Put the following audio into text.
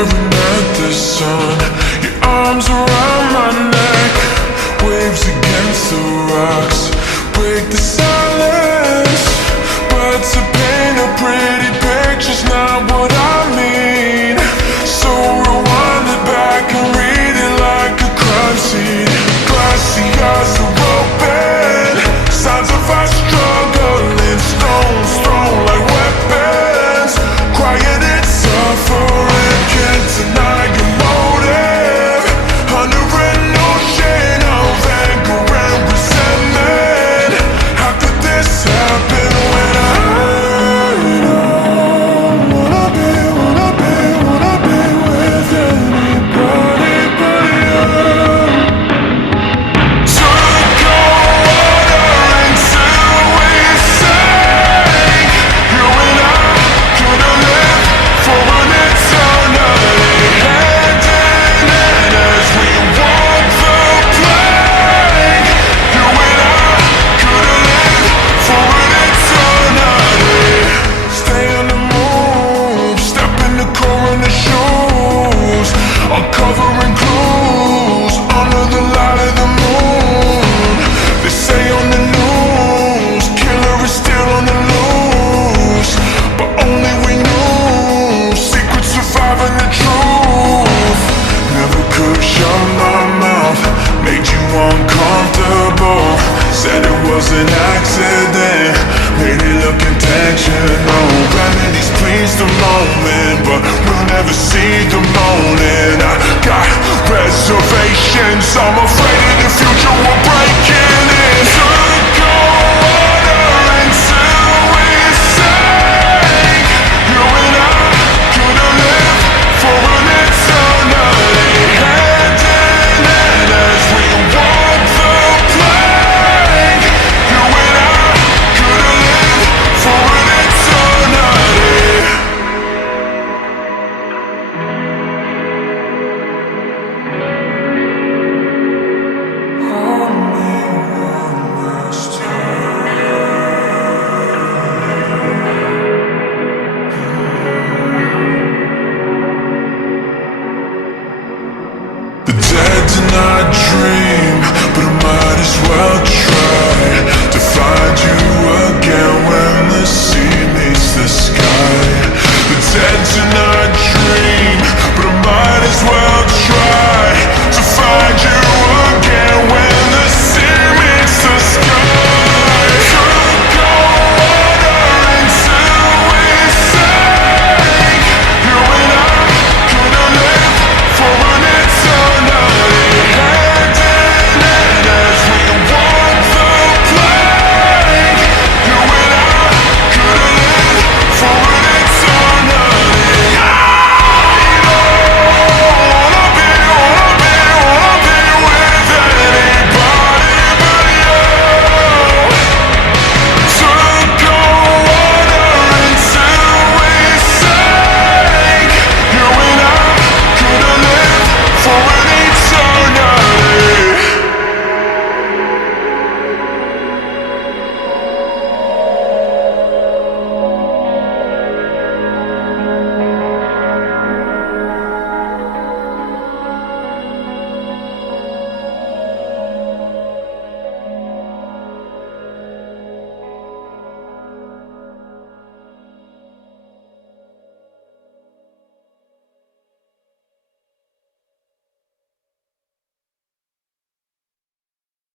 staring at the sun. Your arms around my neck, waves against the rocks, break the silence. But to paint a pretty picture's not what I mean. So rewind it back and read it like a crime scene. Glassy eyes are open, signs of our struggling, stones thrown like weapons. Quiet and suffering, can't deny your motive. Under an ocean of anger and resentment. How could this happen when I don't wanna be with anybody but you? Took cold water until we sank. You and I could've lived for an eternity, hand in hand as we walk the plank. You and I could've lived for an eternity. Stay on the move, step in the coroner's shoes, uncovering clues under the light of the moon. They say on the news, killer is still on the loose, but only we knew secrets surviving the truth. Never could shut my mouth, made you uncomfortable. Said it was an accident, made it look intentional. Remedies please the moment, but we'll never see the morning. I got reservations, I'm afraid of the future will break.